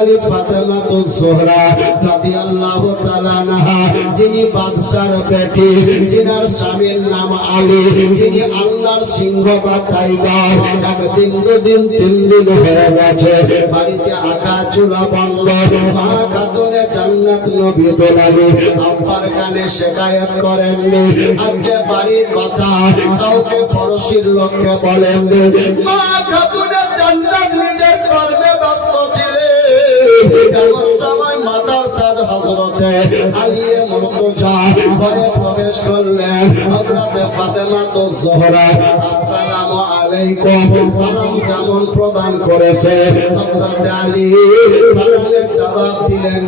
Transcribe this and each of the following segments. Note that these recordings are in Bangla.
আলী ফাতেমাতুজ জোহরা রাদিয়াল্লাহু তাআলা আনহা, যিনি বাদশার বেটি, যিনার স্বামীর নাম আলী, যিনি আল্লাহর সিংহ বা টাইগার। একদিন দুদিন তিন দিন হয়ে গেছে, বাড়িতে আঁকা চুলা বন্ধ। মা খাতুনে জান্নাত নবী বেলালি আব্বার কানে শিকায়ত করেননি। আজকে বাড়ির কথা কাউকে পড়োশির লোককে বলেননি। মা খাতুনে জান্নাত নিজের কর্মে ব্যস্ত ছিলেন। এমন সময় মাতার তাজ হযরতে আলী মুর্তজা ঘরে প্রবেশ করলেন। হযরতে ফাতেমাতুজ জোহরা আসসালামু আলাইকুম সালাম যেমন প্রদান করেছে, হযরতে আলী সালামের জবাব দিলেন।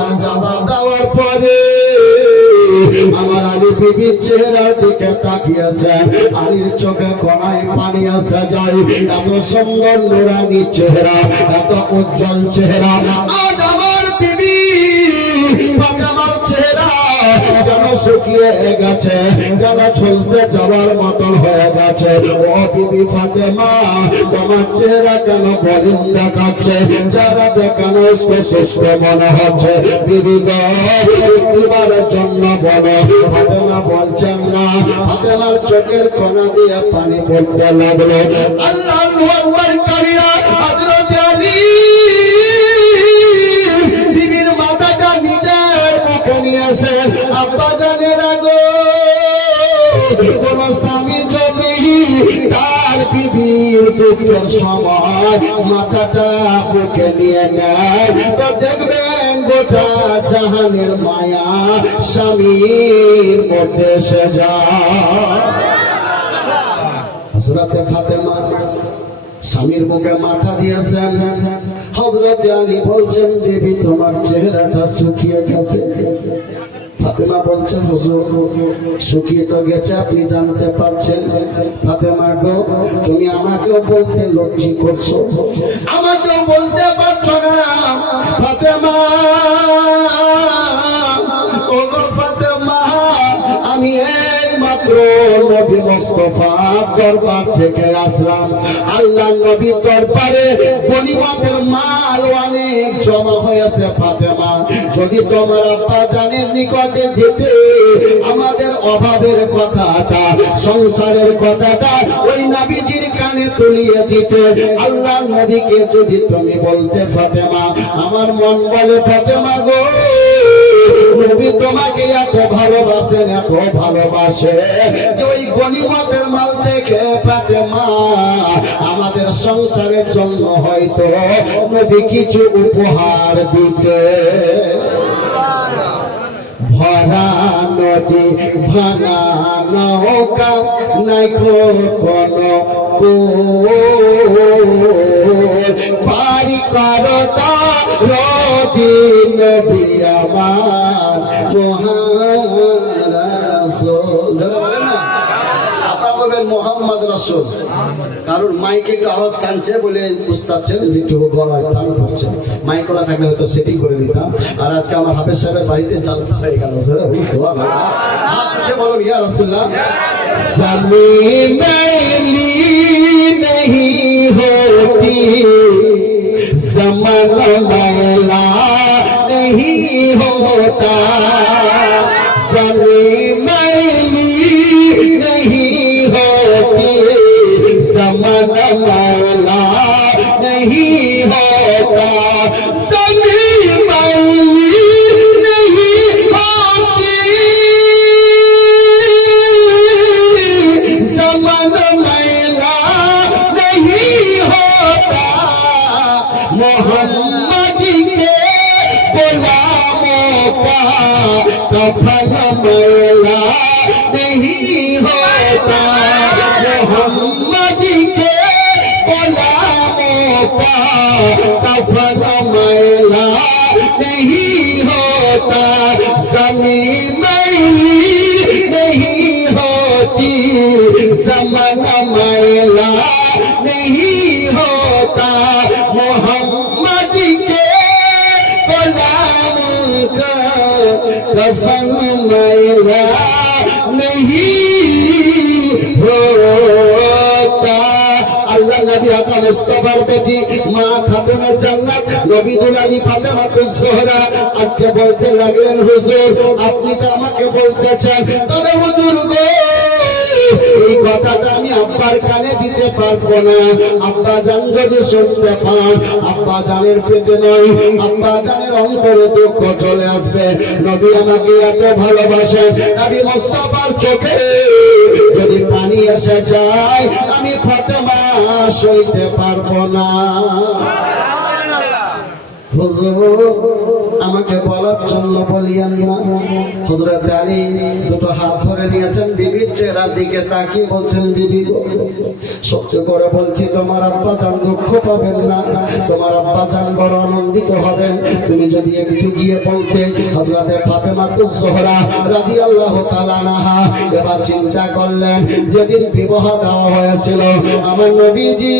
আর জবাব দেওয়ার পরে আমার আলী বিবির চেহারার দিকে তাকিয়েছেন। আলীর চোখে কোনায় পানি আসে যায়। এত সুন্দর নুরানি চেহারা, এত উজ্জ্বল চেহারা। আজ আমার বিবি ফাতেমার চেহারা যেন শুকিয়ে গেছে, যেন ঝলসে যাওয়ার মতন হয়ে গেছে। ও বিবি ফাতেমা, তোমার চেহারা কেন মলিন দেখাচ্ছে? চেহারা কেন সুস্থ মনে হচ্ছে? বিবি গো, একটিবারের জন্য বলো। ফাতেমা বলছেন না। ফাতেমার চোখের কোনা দিয়ে পানি পড়তে লাগলো। আল্লাহু আকবার কারিয়া হযরত আলী বিবির মাথাটা নিজের মুখে নিয়েছেন। আব্বা জানেন গো, কোন স্বামী যদি তার বিবির দুঃখের সময় মাথাটা বুকে নিয়ে নেয়, তো দেখবেন গোটা জাহানের মায়া স্বামীর মধ্যে এসে যায়। হযরতে ফাতেমা স্বামীর মুখে মাথা দিয়েছেন। হযরতে আলী বলছেন, বিবি তোমার চেহারাটা শুকিয়ে গেছে। ফাতেমা বলছেন, হুজুর শুকিয়ে তো গেছে, আপনি জানতে পারছেন। ফাতেমা গো, তুমি আমাকেও বলতে লজ্জি করছো, আমাকেও বলতে পারছো না। ফাতেমা ও গো ফাতেমা, আমি মাত্র নবী মুস্তাফার দরবার থেকে আসলাম। আল্লাহ নবী দরবারে গনিমতের মাল অনেক জমা হয়েছে। ফাতেমা, যদি তোমার আব্বা জানের নিকটে যেতে, আমাদের অভাবের কথাটা, সংসারের কথাটা ওই নবীজির কানে তুলিয়ে দিতে, আল্লাহ নবীকে যদি তুমি বলতে ফাতেমা, আমার মন বলে ফাতেমা গো, নবী তোমাকে এত ভালোবাসেন, এত ভালোবাসে যে ওই গনিমতের মাল থেকে ফাতেমা আমাদের সংসারের জন্য হয়তো নবী কিছু উপহার দিতে। ভরা নদী ভাঙা নৌকা নাই কোনো পারি করতা রদিন নবী আমার মুহাম্মদ রাসূল। আপনারা বলবেন মুহাম্মদ রাসূল। কারণ মাইকে একটু আওয়াজ টানছে বলে বুঝতে পারছেন যে একটু গলায় টান পড়ছে। মাইক করা থাকলে হয়তো সেটিং করে নিতাম। আর আজকে আমার হাফেজ সাহেবের বাড়িতে জালসা হয়ে গেল। বলুন ইয়া রাসূলুল্লাহ। ज़मीन मैली नहीं होती, ज़माना मैला नहीं होता। ज़मीन मैली नहीं होती, ज़माना मैला नहीं होता। ज़मीन मैली नहीं होती, ज़माना मैला नहीं होता। मोहम्मद के गुलामों का कफन मैला नहीं होता। मोहम्मद के गुलामों का कफन मैला नहीं होता। ज़मीन मैली नहीं होती, ज़माना मैला नहीं होता। मोहम्मद के गुलामों का कफन मैला नहीं होता। अल्लाह নবী আকা মুস্তাফার বেটি মা খাতুনে জান্নাত নবী দুলালি ফাতেমাতুজ জোহরা আজকে বলতে লাগলেন হুজুর আপনি তো আমাকে বলতেছেন তবে হুজুর গো এই কথাটা আমি আব্বার কানে দিতে পারবো না আব্বা জান যদি শুনতে পান আব্বা জানের পেটে নয় আব্বা জানের অন্তরে দুঃখ চলে আসবে নবী আমাকে এত ভালোবাসেন নবী মুস্তাফার চোখে যদি পানি এসে যায় আমি ফাতেমা সইতে পারবো না হুজুর আমাকে বলার জন্য বলিয়ান না হযরত আলী দুটো হাত ধরে নিয়েছেন বিবির চেহারার দিকে তাকিয়ে বলছেন বিবি সত্য করে বলছি তোমার আব্বা জান দুঃখ পাবেন না তোমার আব্বা জান বড় আনন্দিত হবেন তুমি যদি একটু গিয়ে বলতে হযরতে ফাতেমাতুজ জোহরা রাদিয়াল্লাহু তাআলা আনহা এবার চিন্তা করলেন যেদিন বিবাহ দেওয়া হয়েছিল আমার নবীজি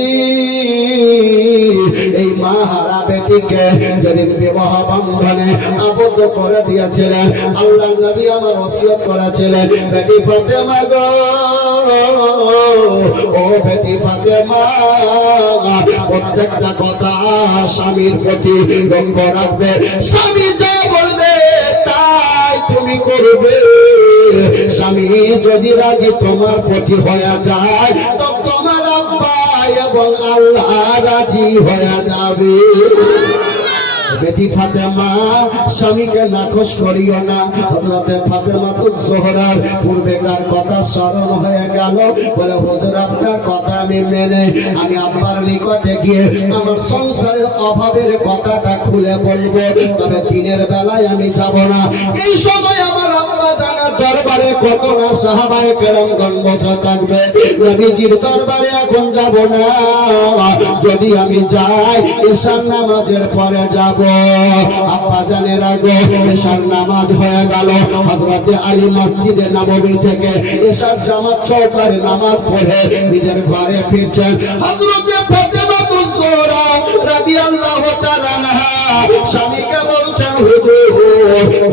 এই মা হারা বেটিকে যেদিন বিবাহ বন্ধনে আবদ্ধ করে দিয়েছিলেন আল্লাহর নবী আমার ওসিয়ত করেছিলেন বেটি ফাতেমা গো ও বেটি ফাতেমা প্রত্যেকটা কথা স্বামীর প্রতি লক্ষ্য রাখবে স্বামী যা বলবে তাই তুমি করবে স্বামী যদি রাজি তোমার প্রতি হয়ে যায় তো তোমার আব্বা এবং আল্লাহ রাজি হয়ে যাবে বেটি ফাতেমা স্বামীকে নাখোশ করিও না হযরতে ফাতেমাতুজ জোহরার পূর্বেকার কথা স্মরণ হয়ে গেল বলে হুজুর আপনার কথা আমি মেনে আমি আব্বার নিকটে গিয়ে আমার সংসারের অভাবের কথাটা খুলে বলবো তবে দিনের বেলায় আমি যাব না এই সময় আমার আব্বা জানার দরবারে কত না সাহাবায়ে কেরামগণ বসে থাকবে নবীজির দরবারে এখন যাব না যদি আমি যাই ঈশার নামাজের পরে যাব আব্বা জানের আগে ঈশার নামাজ হয়ে গেল হযরতে আলী মসজিদে নববী থেকে ঈশার জামাত সহকারে নামাজ পড়ে নিজের ঘরে ফিরছেন হযরতে ফাতেমাতুজ জোহরা রাদিয়াল্লাহু তাআলা আনহা স্বামীকে বলছেন হুজুর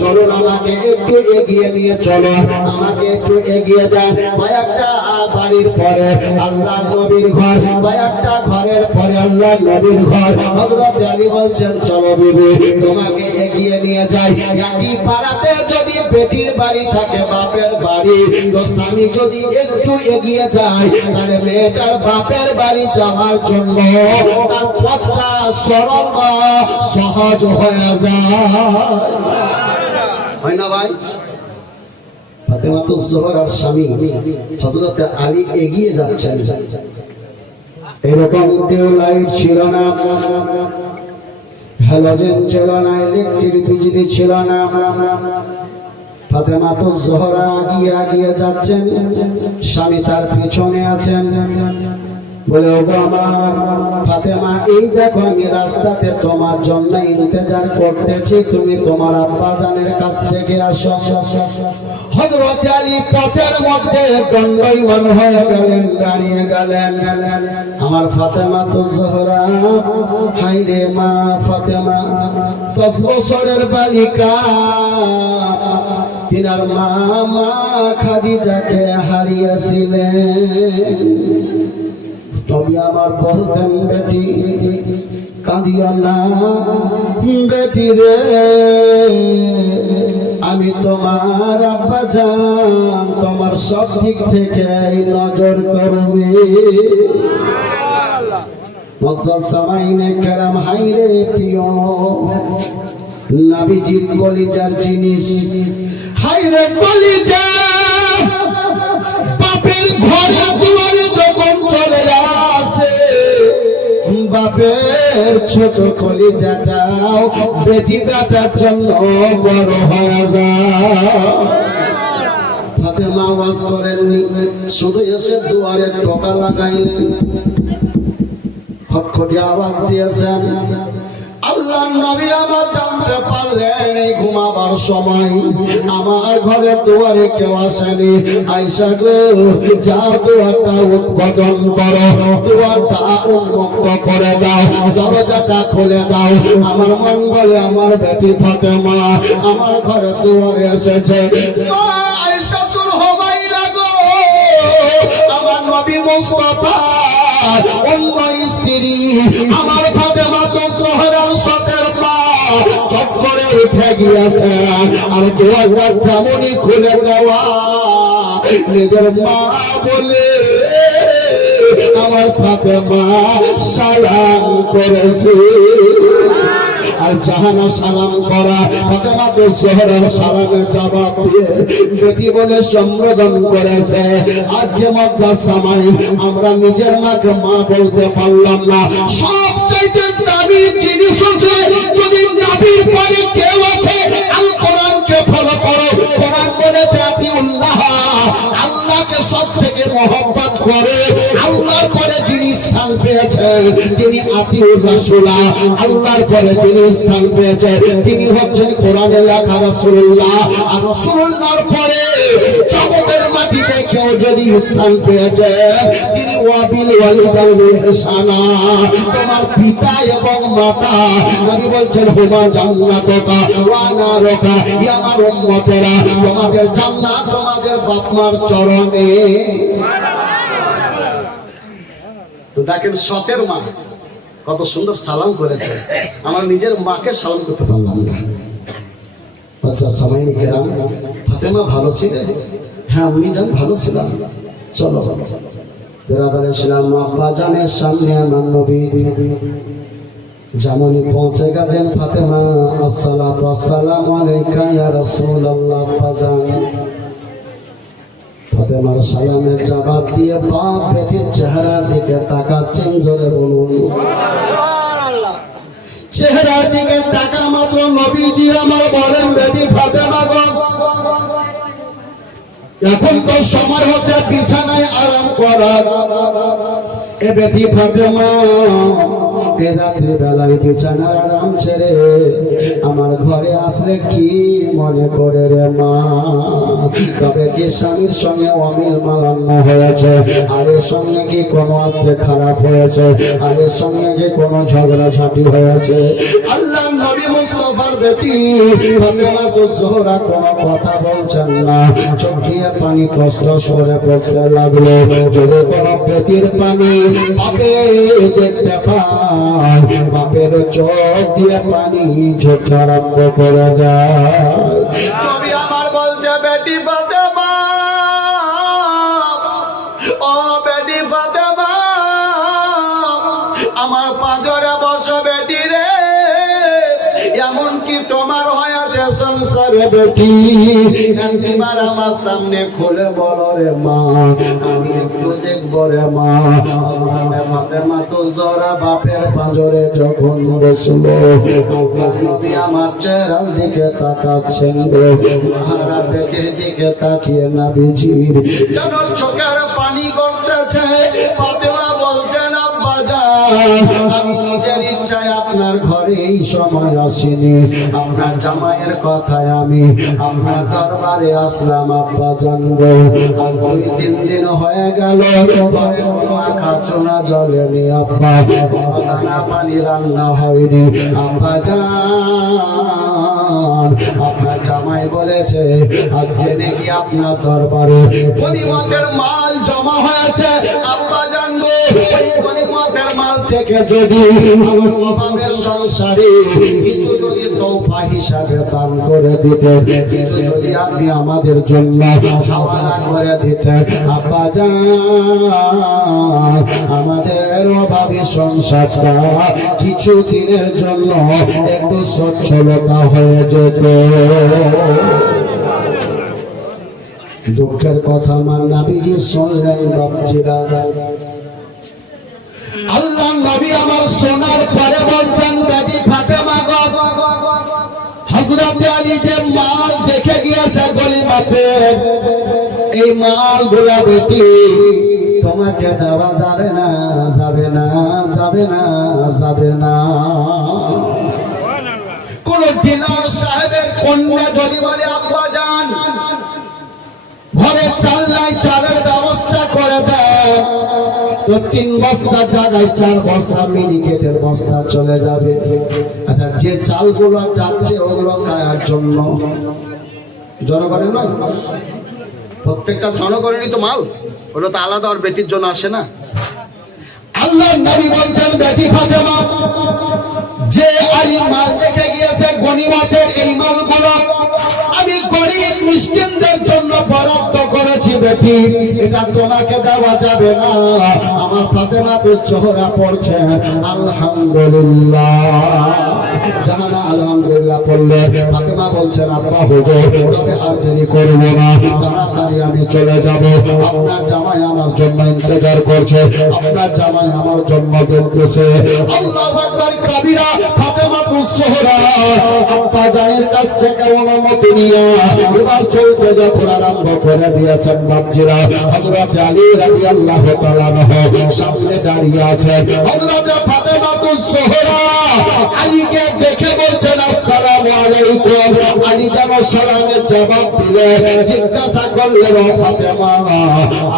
চলো আমাকে একটু এগিয়ে নিয়ে চলো আমাকে একটু এগিয়ে দেন কয়েকটা বাড়ির পরে আল্লাহর নবীর ঘর কয়েকটা ঘরের পরে আল্লাহর নবীর ঘর হযরত আলী বলছেন চলো বিবি তোমাকে এগিয়ে নিয়ে যাই একই পাড়াতে যদি বেটির বাড়ি থাকে বাপের বাড়ি তো স্বামী যদি একটু এগিয়ে দেয় তাহলে মেয়েটার বাপের বাড়ি যাওয়ার জন্য তার পথটা সরল বা সহজ হয়ে যায় হয় না ভাই ফাতেমাতুজ জোহরার স্বামী হযরতে আলী এগিয়ে যাচ্ছেন এরকম কেউ লাইট ছিল না হ্যালোজেন ছিল না ইলেকট্রিক বিজলি ছিল না ফাতেমাতুজ জোহরা এগিয়ে যাচ্ছেন স্বামী তার পিছনে আছেন বলে ওগো আমার ফাতেমা এই দেখো আমি রাস্তাতে তোমার জন্য ইন্তজার করতেছি তুমি তোমার আব্বা জানের কাছ থেকে আসো হযরত আলী পথের মধ্যে দণ্ডায়মান হয়ে গেলেন দাঁড়িয়ে গেলেন আমার ফাতেমাতুজ জোহরা হায় রে মা ফাতেমা 10 বছরের বালিকা তিনার মা খাদিজাকে হারিয়েছিলেন তবে আমার বলতেন বেটি কাঁদিও না বেটি রে আমি তোমার আব্বা জান তোমার সব দিক থেকে নজর করবে মুস্তাফা সামাইনে কেরাম হাইরে প্রিয় নবীজির কলিজার জিনিস হাইরে কলিজা বাপের ঘরে দুয়ারে যখন চলে আসে বাপের ছোট কলিজাটাও বেটি বেটার জন্য বড় হয়ে যায় ফাতেমা ওয়াজ করেননি শুধু এসে দুয়ারে টোকা লাগাইলেন খটখটি আওয়াজ দিয়েছেন আল্লাহর নবী আমার জানতে পারলেন এই ঘুমাবার সময় আমার ঘরে দুয়ারে কেউ আসেনি আয়েশা গো যাও দুয়ারটা উদ্বোধন করো দুয়ারটা উন্মুক্ত করে দাও দরজাটা খুলে দাও আমার মন বলে আমার বেটি ফাতেমা আমার ঘরে দুয়ারে এসেছে মা আয়েশাতুল হুমায়রা গো আমার নবী মুস্তাফা অন্য স্ত্রী আমার ফাতেমা তো জোহরার সাথে মা চট করে উঠে গিয়েছে আর দোয়াটা যেমনই খুলে দেওয়া নিজের মা বলে আমার ফাতেমা সালাম করেছে আর জাহানা সালাম করা ফাতেমা তো জোহরার সালামের জবাব দিয়ে বেটি বলে সম্বোধন করেছে। আজকে মজ্জাজ সামাই আমরা নিজের মাকে মা বলতে পারলাম না। সবচাইতে দামি জিনিস হচ্ছে যদি নবীর পরে কেউ আছে আল কোরআনকে ফলো করো। কোরআন বলেছে আতিউল্লাহ, আল্লাহকে সব থেকে মহব্বত করে। আল্লাহর পরে যিনি স্থান পেয়েছে তিনি আতিউর রাসূলা, আল্লাহর পরে যিনি স্থান পেয়েছে তিনি হচ্ছেন কোরআনে লেখা রাসূলুল্লাহ। আর রাসূলুল্লাহর পরে জগতের মাটিতে কেউ যদি স্থান পেয়েছে তিনি ওয়াবিল ওয়ালিদাইনি ইহসানা, তোমার পিতা এবং মাতা। নবী বলছেন হুমা জান্নাতুকা ওয়া নারুকা, ইয়া আমার উম্মতেরা তোমাদের জান্নাত তোমাদের বাপ মার চরণে। তো দেখেন সতের মা কত সুন্দর সালাম করেছে, আমার নিজের মাকে সালাম করতে পারলাম না। আচ্ছা সামাইন কেরাম, ফাতেমা ভালো ছিলেন? হ্যাঁ উনি যান ভালো ছিলেন। চলো বেরাদার ইসলাম, আব্বা জানের সামনে আমার নবী যেমনই পৌঁছে গেছেন ফাতেমা আসসালাতু ওয়াসসালামু আলাইকা ইয়া রাসূলুল্লাহ। ফাজান ফাতেমার সালামের জবাব দিয়ে বাপ বেটির চেহারার দিকে তাকাচ্ছেন, জোরে বলুন সুবহানাল্লাহ। চেহারার দিকে তাকা মাত্র নবীজি আমার বলেন বেটি ফাতেমা গো, এখন তো সময় হচ্ছে বিছানায় আরাম করার। এ বেটি ফাতেমা এ রাত্রি বেলায় বিছানার আরাম ছেড়ে আমার ঘরে আসলে কি মনে করে রে মা? তবে কি স্বামীর সঙ্গে অমিল মালান্য হয়েছে? আর এর সঙ্গে কি কোনো আজকে খারাপ হয়েছে? আর এর সঙ্গে কি কোনো ঝগড়াঝাটি হয়েছে? আল্লাহ নবী মুস্তাফার বেটি ফাতেমা তো জোহরা কোনো কথা বলছেন না, চোখ দিয়ে পানি কষ্ট সরে পড়তে লাগলো। যদি কোনো বেটির পানি বাপে দেখতে পায়, বাপের চোখ দিয়ে পানি ঝরতে আরম্ভ করে যায়। নবী আমার বলছে বেটি ফাতেমা, ও বেটি ফাতেমা আমার পাঁজরে বসো বেটি রে। এমন কি তোমার হয়েছে সংসারে বেটি? একবার আমার সামনে খুলে বলো রে মা, আমি একটু দেখবো রে মা। ফাতেমা তো জোহরা বাপের পাঁজরে যখন বসলো, নবী আমার চেহারার দিকে তাকাচ্ছেন রে। মাহারা বেটির দিকে তাকিয়ে নবীজির যেন চোখের পানি করতেছে। ফাতেমা বলছেন আব্বা যান, আমি নিজের ইচ্ছায় আপনার ঘরে এই সময় আসিনি, আপনার জামাইয়ের কথায় আমি আপনার দরবারে আসলাম। আব্বা জান গো, আজ 2-3 দিন হয়ে গেল ঘরে কোনো আঁকা চোনা জ্বলেনি আব্বা, কোনো দানা পানি রান্না হয়নি। আব্বা জান আপনার জামাই বলেছে আজকে নাকি আপনার দরবারে গনিমতের মাল জমা হয়েছে। আব্বা জান গো, ওই গনিমতের মাল থেকে যদি আমার অভাবের সংসারে কিছু যদি তোফা হিসাবে দান করে দিতেন, কিছু যদি আপনি আমাদের জন্য হাওয়ালা করে দিতেন। আব্বা জান আমাদের অভাবী সংসারটা কিছু দিনের জন্য একটু সচ্ছলতা হয়ে যেত। দুঃখের কথা আমার নবীজি শুনলেন বাপজিরা। আল্লাহ নবী আমার শোনার পরে বলছেন বেটি ফাতেমা গো, হযরত আলী যে মাল দেখে গিয়েছে গলিমাতে, এই মাল গুলা বেটি তোমাকে দেওয়া যাবে না, যাবে না, যাবে না, যাবে না। কোন ডিলার সাহেবের কন্যা যদি বলে আব্বা যান ঘরে চাল নাই, চালের ব্যবস্থা করে দেয়, তো 3 বস্তা জায়গায় 4 বস্তা মিনিকেটের বস্তা চলে যাবে। আচ্ছা যে চালগুলো যাচ্ছে ওগুলো কার জন্য? জনগণের নয়, প্রত্যেকটা জনগণেরই তো মাল, ওটা তো আলাদা আর বেটির জন্য আসে না। আল্লাহর নবী বলছেন, বেটি ফাতেমা, যে আলী মাল দেখে গিয়েছে গনিমতের এই মালগুলো আমি গরিব মিসকিনদের জন্য বরাদ্দ করেছি বেটি, এটা তোমাকে দেওয়া যাবে না। আমার ফাতেমা তো জোহরা পড়ছে আলহামদুলিল্লাহ। জানা আলহামদুলিল্লাহ পড়লে ফাতেমা বলছেন, আব্বা হুজুর তবে আর দেরি করব না, তাড়াতাড়ি আমি চলে যাব। আপনার জামাই আমার জন্য ইন্তজার করছে, আপনার জামাই আমার জন্য দেখতেছে। আল্লাহু আকবার কাবীরা। ফাতেমা তুসহরা আব্বা জানের কাছ থেকে অনুমতি নিয়ে এবার চলতে যখন আরম্ভ করে দিয়েছেন বাপজিরা, হযরত আলী রাদিয়াল্লাহু তাআলা আনহু সামনে দাঁড়িয়ে আছেন। হযরত ফাতেমা তুসহরা আলীকে দেখে বলছেন, আসসালামু আলাইকুম। আলী যেন সালামের জবাব দিলে জিজ্ঞাসা করলেন, ও ফাতেমা,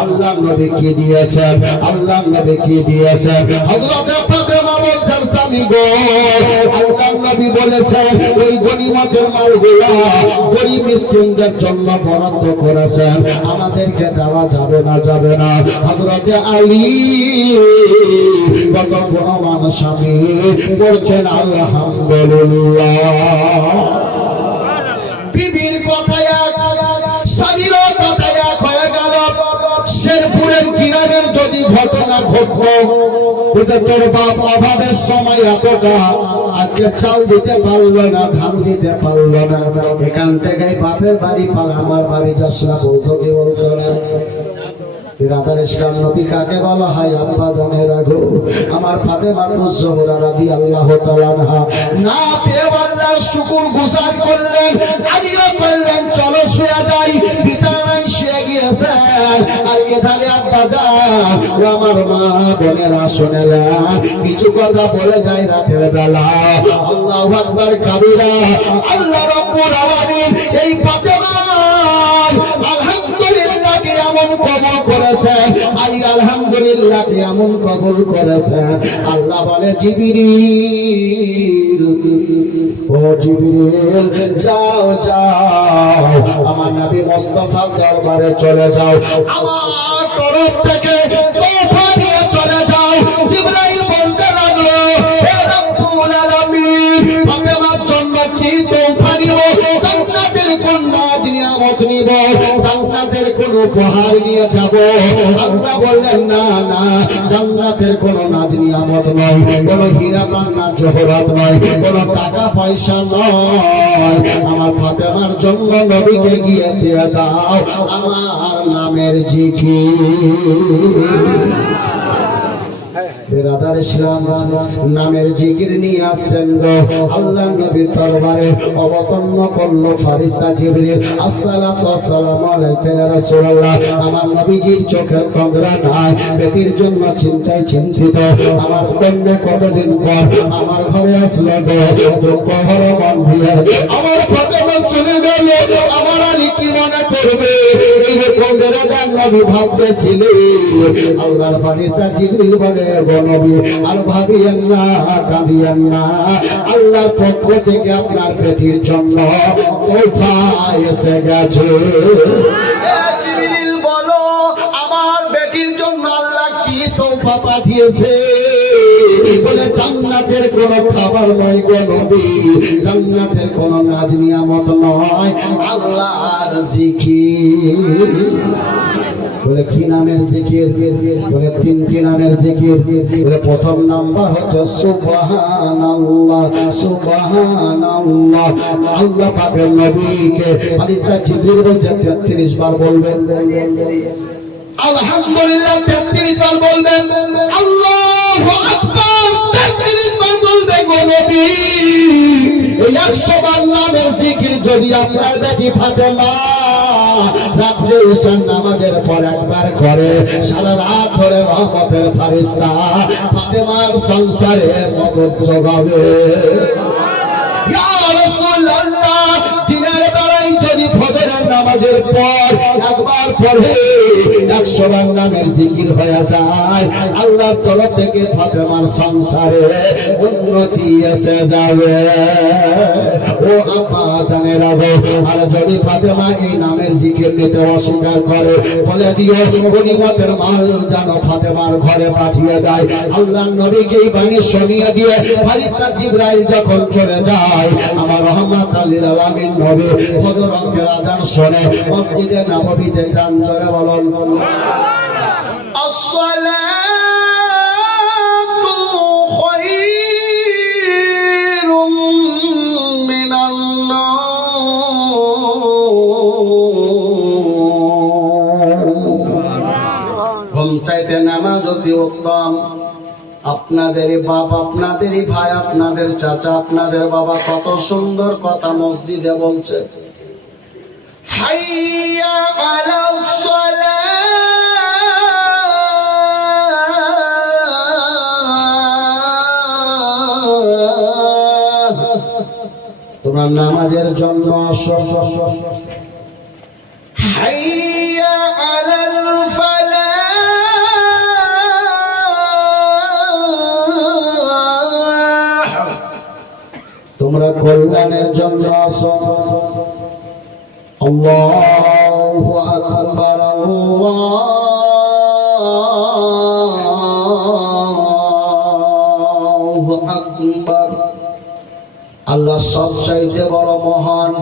আল্লাহর নবী কি দিয়েছেন? আল্লাহর নবী কি দিয়েছেন? হযরত ফাতেমা বলছেন, স্বামী গো, আল্লাহর নবী বলেছেন ওই গনিমতের মালগুলা গরিব মিসকিনদের জন্য বরাদ্দ করেছেন, আমাদেরকে দেওয়া যাবে না, যাবে না। হযরত আলী কত গুণবান স্বামী বলছেন আলহামদুলিল্লাহ। বিবির কথায় এক, স্বামীর কথায় এক হয়ে গেল। শেরপুরের গ্রামের যদি ঘটনা ঘটলো, তোর বাপ অভাবের সময় এতটা আজকে চাল দিতে পারলো না, ধান দিতে পারলো না, এখান থেকে বাপের বাড়ি পাল আমার বাড়ি যাস না বলতো, কি বলতো না? বিরাদার ইসলাম নবী কাকে বলা হয়? আব্বা জানে রাখো। আমার ফাতেমা তুসহরা রাদিয়াল্লাহু তাআলা আনহা না পেয়ে আল্লাহর শুকর গুজার করলেন। আলীও বললেন, চলো শুয়ে যাই। বিছানায় শুয়ে গিয়েছেন। আর এধারে আব্বা যান ও আমার মা বোনেরা শুনেলেন, কিছু কথা বলে যায় রাতের বেলা। আল্লাহু আকবার কাবীরা। আল্লাহ রাব্বুল আলামিন এই ফাতেমা আলহামদুলিল্লাহ কে এমন কবুল করেছেন, আলী আলহামদুলিল্লাহ কে এমন কবুল করেছেন। আল্লাহ বলে, জিবরিল, ও জিবরিল, যাও যাও আমার নবী মুস্তাফা দরবারে চলে যাও, আমার তরফ থেকে তোফা নিয়ে চলে যাও। জিবরাইল বলতে লাগলো, হে রব্বুল আলামিন, ফাতেমার জন্য কি তোফা নিব? জান্নাতের কোন নাজ নিয়ামত নিব? জান্নাতের কোন উপহার নিয়ে যাব? আল্লাহ বললেন, না না, জান্নাতের কোন নাজ নিয়ামত নয়, কোন হীরা পান্না জহরত নয়, কোন টাকা পয়সা নয়। আমার ফাতেমার জন্য নবীকে গিয়ে দিয়ে দাও আমার নামের জিকির। বিরাদার ইসলাম নামের জিকির নিয়ে আসছেন গো। আল্লাহ নবীর দরবারে অবতীর্ণ করলো ফেরেশতা জিবরিল। আসসালাতু ওয়াসসালামু আলাইকা ইয়া রাসূলুল্লাহ। আমার নবীজির চোখের কন্দ্রা নাই, বেটির জন্য চিন্তায় চিন্তিত। আমার কন্যা কতদিন পর আমার ঘরে আসলো গো, দুঃখ ভরা মন নিয়ে। আমার ফাতেমা চলে গেল, আমার আলী কি মনে করবে? এইরকম বেরাদার নবী ভাবতেছিলেন। আল্লাহর ফেরেশতা জিবরিল বলে, নবী আর ভাবিয়েন না, কাঁদিয়েন না, আল্লাহর পক্ষ থেকে আপনার বেটির জন্য তোফা এসে গেছে। জিবরিল বলো, আমার বেটির জন্য আল্লাহ কি তোফা পাঠিয়েছে? বলে, জান্নাতের কোন খাবার নয় গো নবী, জান্নাতের কোন নাজ নিয়ামত নয়, আল্লাহর জিকির। বলে, কি নামের জিকির? বলে, তিনটি নামের জিকির। বলে, প্রথম নাম্বার হচ্ছে সুবহানাল্লাহ, সুবহানাল্লাহ। আল্লাহ পাকের নবীকে ফেরেশতা জিবরিল বলছে 33 বার বলবেন। আলহামদুলিল্লাহ 33 বার বলবেন। আল্লাহু আকবার 33 বার বলবেন গো নবী। এই 100 বার নামের জিকির যদি আপনার বেটি ফাতেমা রাত্রে ঈশান নামাজের পর একবার করে, সারা রাত ধরে রহমতের ফেরেশতা ফাতেমার সংসারে মদদ যোগাবে। ইয়া রাসূলুল্লাহ, দিনের বেলায় যদি ফজরের নামাজ নামাজের পর একবার পড়ে 100 বার নামের জিকির হয়ে যায়, আল্লাহর তরফ থেকে ফাতেমার সংসারে উন্নতি এসে যাবে। ও আপা জানে রাখো, আর যদি ফাতেমা এই নামের জিকির নিতে অস্বীকার করে, বলে দিও গনিমতের মাল যেন ফাতেমার ঘরে পাঠিয়ে দেয়। আল্লাহর নবীকে এই বাণী শুনিয়ে দিয়ে ফেরেশতা জিবরাইল যখন চলে যায়, আমার রহমাতুল লিল আলামিন নবী ফজর ওয়াক্তের আযান শুনে মসজিদে নববীতে যান। জোরে বলুন আসসালাতু খায়রুম মিনান নাওম। ঘুম চাইতে নামাজ অতি উত্তম। আপনাদেরই বাপ, আপনাদেরই ভাই, আপনাদের চাচা, আপনাদের বাবা কত সুন্দর কথা মসজিদে বলছে, হাইয়া আলাস সালাহ, তোমরা নামাজের জন্য আসো। হাইয়া আলাল ফালাহ, তোমরা কল্যাণের জন্য আসো। আল্লাহু আকবার, আল্লাহু আকবার। আল্লাহ সবচাইতে বড় মহান।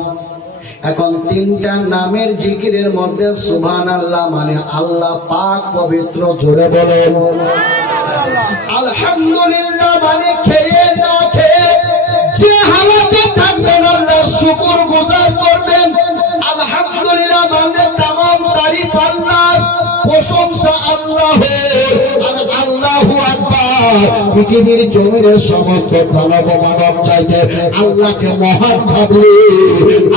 এখন তিনটা নামের জিকিরের মধ্যে সুবহানাল্লাহ মানে আল্লাহ পাক পবিত্র। জোরে বলেন আলহামদুলিল্লাহ মানে খেয়ে না খেয়ে যে হালাতে থাকবেন আল্লাহর শুকর গুজার করবেন। আলহামদুলিল্লাহ মানে তামাম তারিফ আল্লাহর, প্রশংসা আল্লাহর। আর আল্লাহু আকবার, পৃথিবীর জমিনের সমস্ত দানব মানব চাইতে আল্লাহকে মহান ভাবলে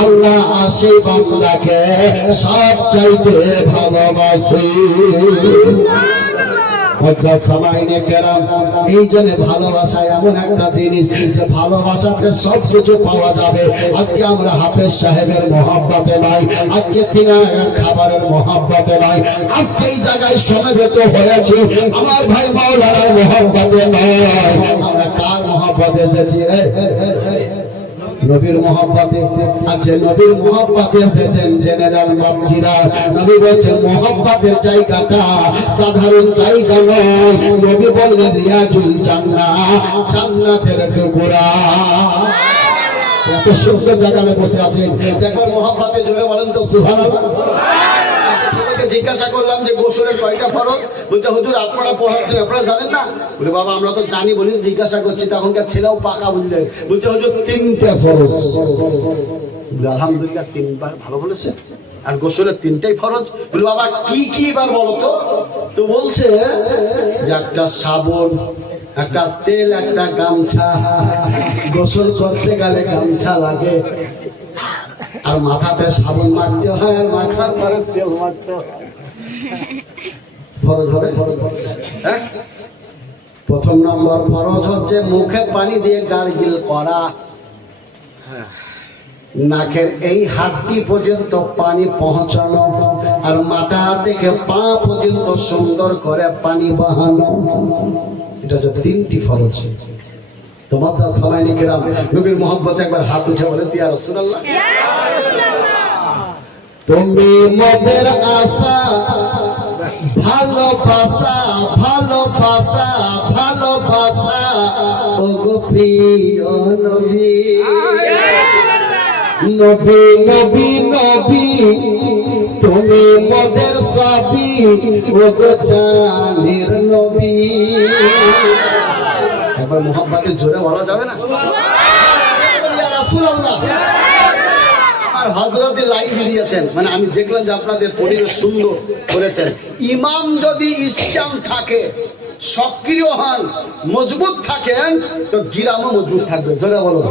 আল্লাহ সেই বান্দাকে সব চাইতে ভালোবাসে। এই জন্য ভালোবাসা এমন একটা জিনিস যে ভালোবাসাতে সবকিছু পাওয়া যাবে। আজকে আমরা হাফেজ সাহেবের মহব্বতে নাই, আজকে তিনা খাবারের মহব্বতে নাই, আজকে এই জায়গায় সমবেত হয়েছি আমার ভাই মাওলানার মহব্বতে নয়। আমরা কার মহব্বতে এসেছি? নবীর মহব্বতে। আর যে নবীর মহব্বতে এসেছেন জেনারেল বাপজিরা, নবী বলছেন মহব্বতের জায়গাটা সাধারণ জায়গা নয়। নবী বললেন রিয়াজুল জান্নাহ, জান্নাতের টুকরা। এত সুন্দর জায়গায় বসে আছেন, দেখবেন মহব্বতে। জোরে বলেন তো সুবহানাল্লাহ। জিজ্ঞাসা করলাম যে গোসলের কয়টা ফরজ? বলছে হুজুর আপনারা পড়াচ্ছেন, আপনারা জানেন না? বলে বাবা আমরা তো জানি বলি জিজ্ঞাসা করছি। তখনকার ছেলেও পাকা বুঝলে বলছে হুজুর 3টে ফরজ। আলহামদুলিল্লাহ 3বার ভালো বলেছে। আর গোসলের 3টাই ফরজ। বলে বাবা কি কি এবার বলো তো? তো বলছে যে একটা সাবন, একটা তেল, একটা গামছা। গোসল করতে গেলে গামছা লাগে, আর মাথাতে সাবন মাখতে হয়, আর মাখার পরে তেল মাখতে হয়। ফরজ হবে। হ্যাঁ, প্রথম নম্বর ফরজ হচ্ছে মুখে পানি দিয়ে গার্গিল করা। নাকের এই হাড্ডি পর্যন্ত পানি পৌঁছানো, আর মাথা থেকে পা পর্যন্ত সুন্দর করে পানি বহানো। এটা হচ্ছে 3টি ফরজ। তোমার যা সালাইন কিরাম নবীর মহব্বতে একবার হাত উঠে বলেন ইয়া রাসূলুল্লাহ। তুমি মোদের আশা, ভালোবাসা, ভালোবাসা, ভালোবাসা, ও গো প্রিয় নবী। নবী নবী নবী তুমি মোদের সবই, ও গো জানের নবী। একবার মোহাম্মতে জোরে বলা যাবে না? ইয়া রাসূলুল্লাহ। আর হযরত লাইন দিয়েছেন, মানে আমি দেখলাম যে আপনাদের পরিবেশ সুন্দর করেছেন। ইমাম যদি ইসলাম থাকে, সক্রিয় হন, মজবুত থাকেন, তো গিরামও মজবুত থাকবে। জোরে বলুন।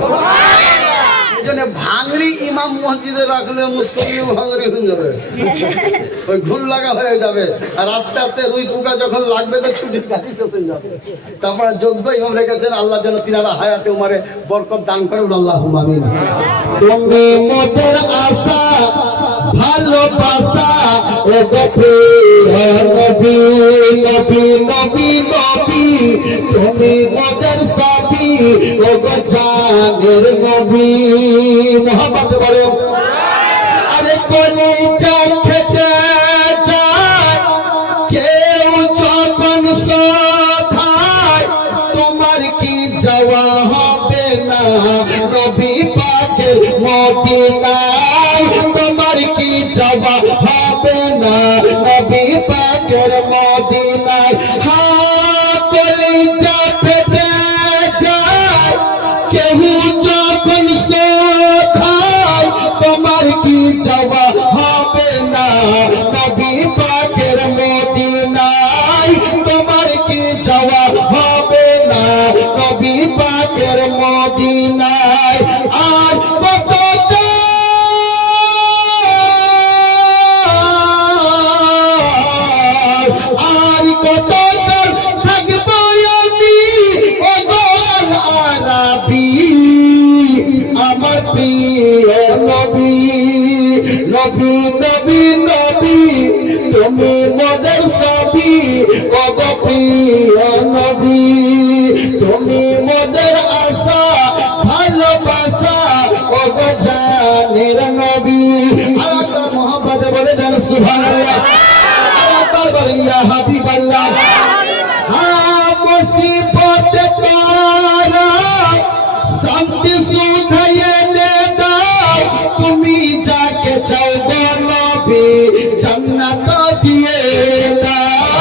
এই জন্য ভাঙড়ি ইমাম মসজিদে রাখলে মুসলিম ভাঙড়ি হয়ে যাবে, ওই ঘুল লাগা হয়ে যাবে। আর আস্তে আস্তে রুই পোকা যখন লাগবে তো ছুটির কাছে শেষ হয়ে যাবে। তারপরে যোগ্য ইমাম রেখেছেন, আল্লাহ যেন তিনারা হায়াতে উমারে বরকত দান করেন। আল্লাহুম্মা আমিন। তুমি মোদের আশা, ভালোবাসা ও গো নবী নবী নবী নবী তুমি মোদের সবই ও গো জানের নবী মোহাম্মদ বলো আরে কলিজা ফেটে যায় কেউ যখন শোধায় তোমার কি যাওয়া হবে না নবী পাকের মদিনায় তোমার কি যাওয়া হবে না নবী পাকের মদিনায় কলিজা ফেটে যায় কেউ যখন শোধায় তোমার কি যাওয়া হবে না নবী পাকের মদিনায় তোমার কি যাওয়া হবে না নবী পাকের মদিনায় আর কত আর কত থাকবো আমি ও গো আল আরাবী আমার প্রিয় নবী নবী নবী নবী তুমি মোদের সবই ও গো প্রিয় নবী তুমি মোদের আশা ভালোবাসা ও গো জানের নবী আর আপনার মোহাম্মদ বলে দেন সুবহানাল্লাহ আর আপনার বলেন ইয়া হাবিবাল্লাহ মুসিবত তারা শান্তি সুধাইয়ে দে দাও তুমি যাকে চাও গো নবী জান্নাত দিয়ে দাও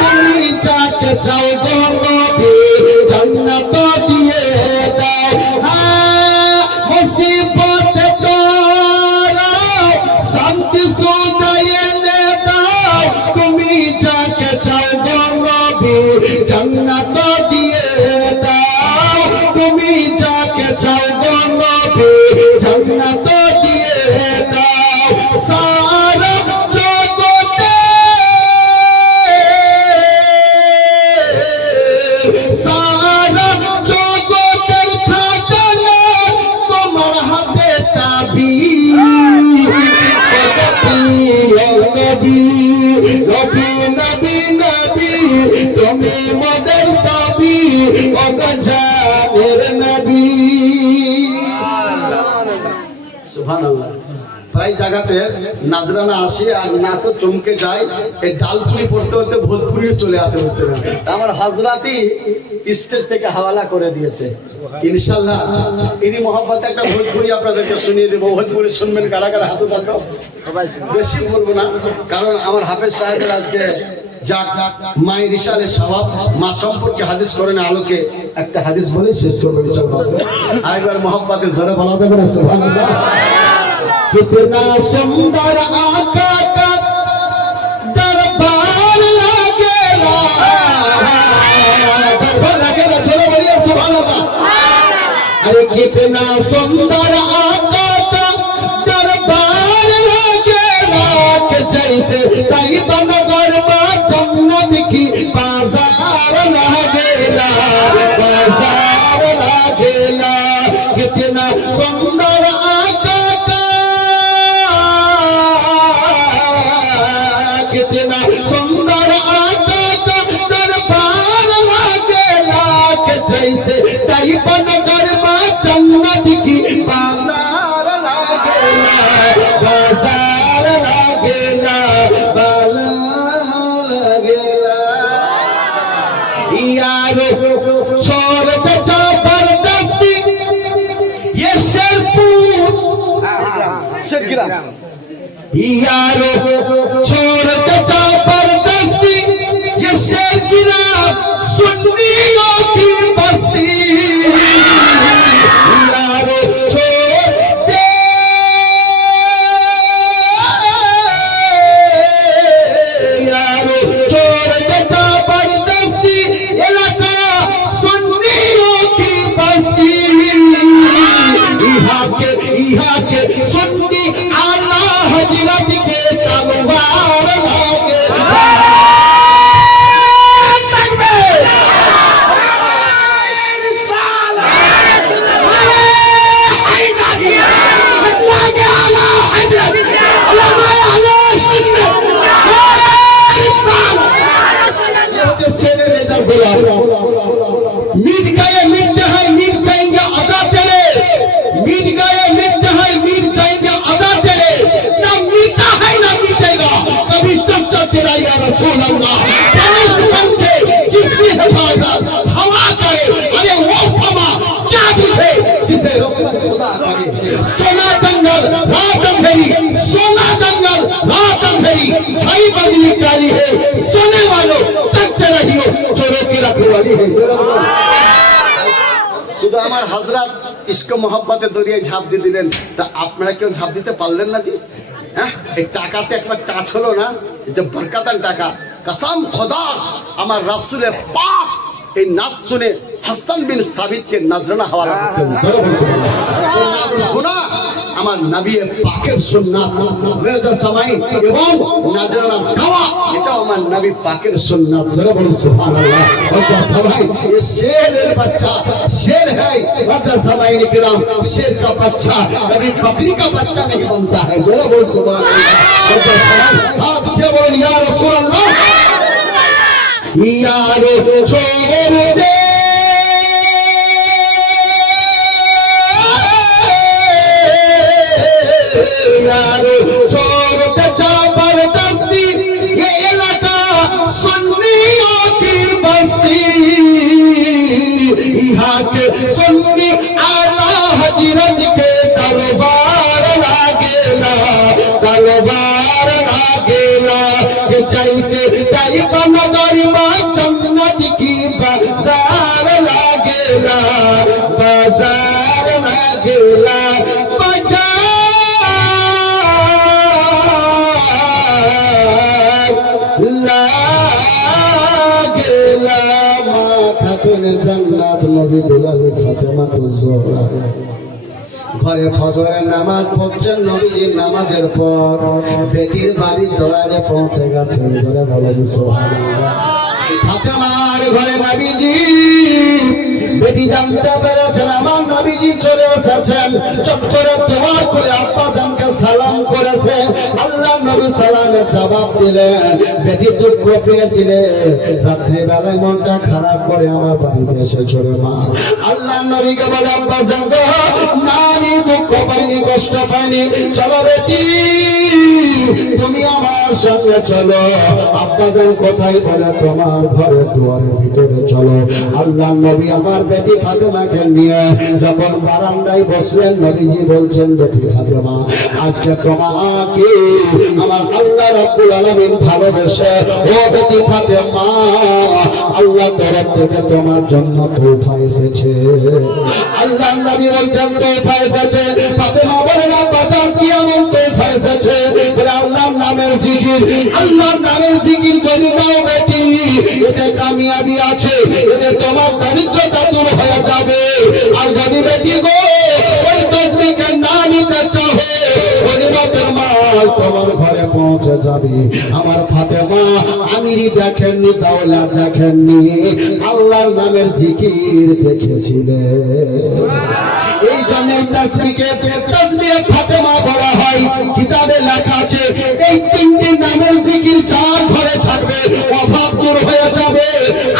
তুমি যাকে চাও গো নবী জান্নাত দিয়ে দাও মুসিবত তারা শান্তি সুধাইয়ে দে দাও তুমি যাকে চাও গো নবী জান্নাত দিয়ে দাও তুমি যাকে চাও গো নবী জান্নাত দিয়ে দাও সারা জগতে সারা জগতের খাজানা তোমার হাতে চাবি নবী নবী নবী নবী তুমি মোদের সবই ও গো জানের নবী সুবহানাল্লাহ প্রায় জায়গাতে নাজরানা আসে আর না তো চমকে যায় এই ডালপুরি পড়তে পড়তে ভোজপুরিও চলে আসে বুঝতে পারেন আমার হাজরাতি স্টেজ থেকে হাওয়ালা করে দিয়েছে ইনশাআল্লাহ ইনি মোহাম্মদ একটা ভোজপুরি আপনাদেরকে শুনিয়ে দেবো ভোজপুরি শুনবেন কারা কারা হাত উঠাতো বেশি বলবো না কারণ আমার হাফেজ সাহেবের আজকে যাক মায়ের ইশারের স্বভাব মা সম্পর্কে হাদিস করেন আলোকে একটা হাদিস বলে শেষ করবো আরেকবার মোহাম্মদের জোরে বলা যাবে না সুবহানাল্লাহ कितना सुंदर आका का दरबार लगेला दरबार लगेला चलो बोलिए सुभान अल्लाह अरे कितना सुंदर आका का दरबार लगेला कि जैसे तैयबा नगर में जन्नत की बाजार लगेला बाजार लगेला कितना सुंदर आका कितना सुंदर आका का दरबार लगेला कि जैसे तैयबा नगर में जन्नत की बाजार लगेला बाजार लगेला बाजार लगेला यारो छोड़ दे जबरदस्ती ये शेरपुर यारो छोड़ दे जबरदस्ती ये शेर गिरा सुन्नियों की बस्ती यारो छोड़ दे यारो छोड़ दे जबरदस्ती इलाका सुन्नियों की बस्ती यहाँ के सुन्नी आला हजरत के तलवार बड़ी बजनी प्यारी है, सोने वालों चलते रहियो, चोरों की रखवाली है। শুধু আমার হযরত ইশক মোহাব্বতে দরিয়ায় ঝাঁপ দিয়ে দিলেন, তা আপনারা কেউ ঝাঁপ দিতে পারলেন না জি? হ্যাঁ, এই টাকাতে একবার টাচ হলো না, যে বরকাতান টাকা। কসম খোদা, আমার রাসূলের পাক এই নাম শুনে হাসান বিন সাবিতকে নজরানা হাওয়ালা করতেন। শোনা আমার নবী পাকের সুন্নাত, রেজা সামাই এবং নজরানা গাওয়া, এটা আমার নবী পাকের সুন্নাত। জোরে বলুন সুবহানাল্লাহ। রেজা সামাই ये शेर बच्चा शेर है, রেজা সামাই किराम शेर का बच्चा कभी बकरी का बच्चा नहीं बनता है। जरा बोल सुबहानल्लाह। রেজা সাमाই हाथ उठे बोल या रसूल अल्लाह, यारो छोड़ दे यारो छोड़ दे जबरदस्ती, ये इलाका सुन्नियों की बस्ती, यहाँ के सुन्नी आला हजरत के दरबार लागेला, दरबार लागेला, कि जैसे तैयबा नगरी में जन्नत की बाजार लागेला, बाजार लागेला, জান্নাত নবী দুলাল ফাতেমাতুজ জোহরা ঘরে ফজরের নামাজ পড়ছেন। নবীজির নামাজের পর বেটির বাড়ির দোয়ারে পৌঁছে গেছেন। জোরে বলেন সুবহানাল্লাহ। ফাতেমার ঘরে নবীজি, বেটি জানতে পেরেছেন আমার নবীজি চলে এসেছেন। চট করে দোয়া করে আব্বা জানকে সালাম করেছে। আল্লাহ নবী সালামের জবাব দিলেন। বেটি দুঃখ পেয়েছিলেন, রাত্রি বেলায় মনটা খারাপ করে আমার বাড়িতে এসেছে রে মা। আল্লাহ নবীকে বলে আব্বা জান গো, না আমি দুঃখ পাইনি, কষ্ট পাইনি, চলো বেটি তুমি আমার সঙ্গে চলো। আব্বা জান কোথায় বলে তোমার ঘরের দুয়ারের ভিতরে চলো। আল্লাহ নবী আমার বেটি ফাতেমাকে নিয়ে যখন বারান্দায় বসলেন, নবীজি বলছেন বেটি ফাতেমা, আজকে তোমাকে আমার আল্লাহ রাব্বুল আলামিন ভালোবেসে, ও বেটি ফাতেমা আল্লাহ তরফ থেকে তোমার জন্য তোফা এসেছে। আল্লাহ নবী বলছেন তোফা এসেছে। ফাতেমা বলে না বাজার কি এমন তোফা এসেছে? বলে আল্লাহর নামের জিকির, আল্লাহর নামের জিকির যদি নাও বেটি, এতে কামিয়াবি আছে, এতে তোমার দরিদ্রতা দূর হয়ে যাবে। আর যদি বেটি গো ওই তসবিহকে না নিতে চাহে, গনিমতের মাল তোমার ঘরে পৌঁছে যাবে। আমার ফাতেমা আমিরি দেখেননি, দৌলত দেখেননি, আল্লাহর নামের জিকির দেখেছিলেন। এই জন্যই তাসবিহে ফাতেমা বলা হয়। কিতাবে লেখা আছে এই তিনটি নামের জিকির যার ঘরে থাকবে অভাব দূর হয়ে যাবে।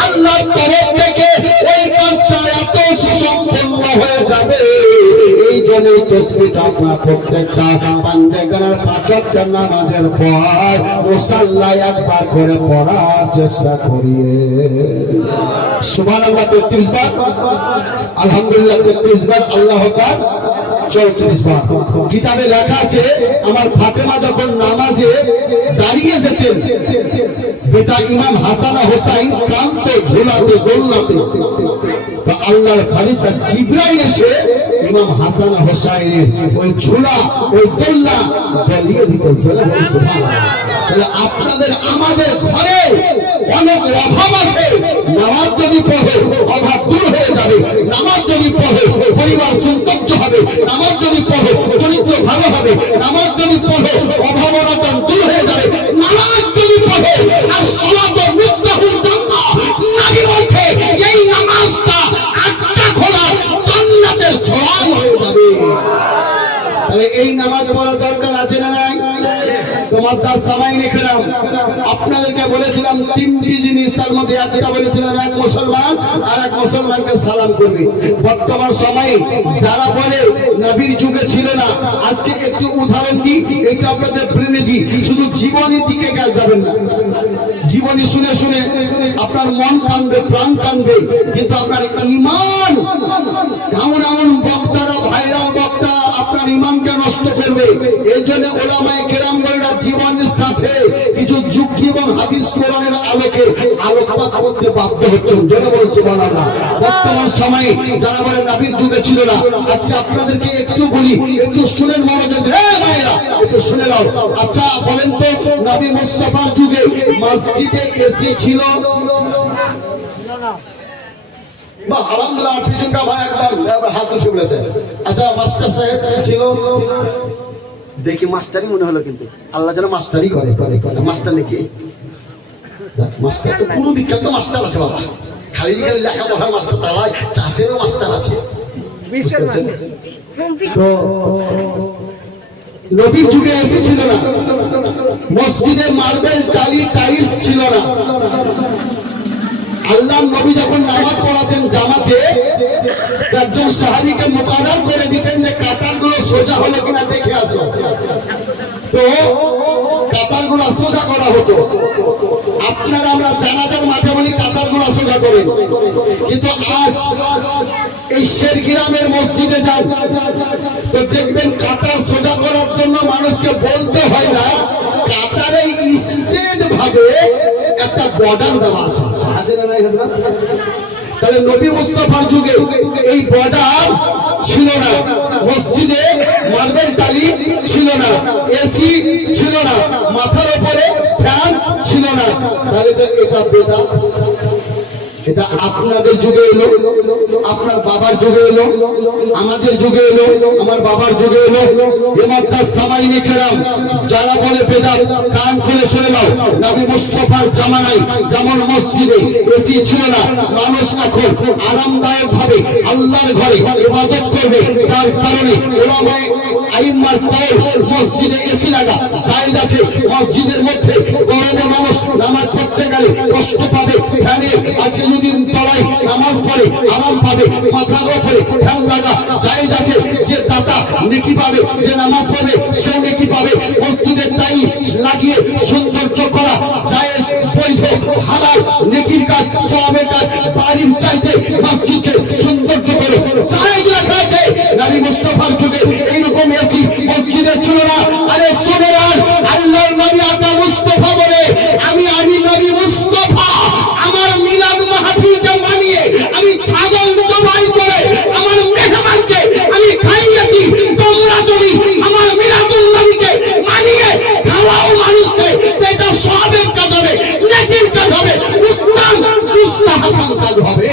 আল্লাহর তরফ থেকে ওই কাজটা এত সুসম্পন্ন হয়ে যাবে। এই জন্যই তাসবিহটা আপনার প্রত্যেকটা পাঞ্জাগানের ৫ ওয়াক্ত নামাজের পর মুসাল্লায় একবার করে পড়ার চেষ্টা করিয়ে। সুবহানাল্লাহ ৩৩ বার, আলহামদুলিল্লাহ ৩৩ বার, আল্লাহু আকবার ৩৪ বার। কিতাবে লেখা আছে আমার ফাতেমা যখন নামাজে দাঁড়িয়ে যেতেন, বেটা ইমাম হাসান হোসাইন কাঁদতো, ঝোলাতে দোলনাতে, তো আল্লাহর ফেরেশতা জিবরাইল এসে ইমাম হাসান হোসাইনের ওই ঝোলা ওই দোলনা জ্বালিয়ে দিত। সুবহানাল্লাহ। তাহলে আপনাদের আমাদের ঘরে অনেক অভাব আছে, নামাজ যদি পড়ে অভাব দূর হয়ে যাবে। নামাজ যদি পড়ে পরিবার সন্তোষ হবে। নামাজ যদি পড়ে চরিত্র ভালো হবে। নামাজ যদি পড়ে অভাব অনটন দূর হয়ে যাবে। নামাজ যদি পড়ে আর সালাত মুফতাহুল জান্নাহ, নবী বলছে এই নামাজটা আটটা খোলা জান্নাতের ঝর্ণা হয়ে যাবে। তাহলে এই নামাজ পড়া দরকার আছে না নাই? তোমার তার সময় নিখলাম আপনাদেরকে বলেছিলাম তিনটি জিনিস, তার মধ্যে একটা বলেছিলাম এক মুসলমান আর এক মুসলমানকে সালাম করবে। বর্তমান সময়ে যারা বলে নবীর যুগে ছিল না, আজকে একটু উদাহরণ দিই, এটা আপনাদের ব্রেনে দিই। শুধু জীবনী দিকে গেল যাবেন না। জীবনী শুনে শুনে আপনার মন কাঁদবে, প্রাণ কাঁদবে, কিন্তু আপনার ঈমান, এমন এমন বক্তারা, ভাইরাল বক্তা আপনার ঈমানকে নষ্ট করবে। এই জন্য ওলামায়ে কেরাম বলেন জীবনের সাথে কিছু যুক্তি এবং হাদিস কোরআনের আলোকে আলোকপাত করতে বাধ্য হচ্ছেন। যেটা বলেন সুবহানাল্লাহ। বর্তমান সময়ে যারা বলে নবীর যুগে ছিল না, আজকে আপনাদেরকে একটু বলি, একটু শুনেন মনোযোগ দিয়ে, ভাইরা একটু শুনে নাও। আচ্ছা বলেন তো, নবী মুস্তাফার যুগে মসজিদে এসি ছিল না? বাহ, আলহামদুলিল্লাহ, পিছনটা ভাই একদম হাত উঠে বলেছে। আচ্ছা মাস্টার সাহেব ছিল? দেখি মাস্টারই মনে হলো, কিন্তু আল্লাহ যেন মাস্টারই করে। মাস্টার নাকি? মাস্টার তো পুরো দিককাল তো মাস্টার আছে বাবা, খালি খালি লেখাপড়ার মাস্টার তালায়, চাষেরও মাস্টার আছে। তো নবীর যুগে এসি ছিল না, মসজিদে মার্বেল টালি টাইলস ছিল না। আল্লাহ নবী যখন নামাজ পড়াতেন জামাতে, একজন সাহাবীকে মুকাররর করে দিতেন যে কাতারগুলো সোজা হলো কিনা দেখে আসো। তো কাতারগুলো সোজা করা হতো। আপনারা আমরা জানাজার মাঠে বলি কাতারগুলো সোজা করেন, কিন্তু আজ এই শেরগ্রামের মসজিদে যান তো দেখবেন কাতার সোজা করার জন্য মানুষকে বলতে হয় না, কাতারে স্ট্রেট ভাবে একটা বর্ডার দেওয়া আছে। আছে না নাই? তাহলে নবী মুস্তাফার যুগে এই বর্ডার ছিল না, মসজিদে মার্বেল টালি ছিল না, এসি ছিল না, মাথার উপরে ফ্যান ছিল না। তাহলে তো এটা বেদাত। এটা আপনাদের যুগে এলো, আপনার বাবার যুগে এলো, আমাদের যুগে এলো, আমার বাবার যুগে এলো। ইমামদার সামাইনে কেরাম যারা বলে বেদাত, কান খুলে শুনে নাও। নবী মুস্তাফার জামানায় যেমন মসজিদে এসি ছিল না, মানুষ এখন আরামদায়ক ভাবে আল্লাহর ঘরে ইবাদত করবে, যার কারণে উলামায়ে আইম্মার কওল মসজিদে এসি লাগা জায়েজ আছে। মসজিদের মধ্যে গরমে মানুষ নামাজ পড়তে গেলে কষ্ট পাবে, ফ্যানে আজকে যদি তলায় নামাজ পড়ে আরাম পাবে, মাথার উপরে ফ্যান লাগা জায়েজ আছে। যে দাতা নেকি পাবে, যে নামাজ পড়বে সে নেকি পাবে। মসজিদের টাই লাগিয়ে সৌন্দর্য করা জায়েজ, বৈধ, হালাল, নেকির কাজ, সওয়াবের কাজ। বাড়ির চাইতে মসজিদকে সৌন্দর্য করে জায়েজ রাখা আছে। নবী মুস্তাফার যুগে এইরকম এসি মসজিদে ছিল না। আরে শুনে আর আল্লাহর নবী আতা মুস্তাফা বলে, আমি নবী মুস্তাফা আমার মিলাদ মাহফিলকে মানিয়ে আমি ছাগল জবাই করে আমার মেহমানকে আমি খাইয়েছি। তোমরা যদি আমার মিলাদুল নবীকে মানিয়ে খাওয়াও মানুষকে, এটা সওয়াবের কাজ হবে, নেকির কাজ হবে, উত্তম মুস্তাহাসান কাজ হবে।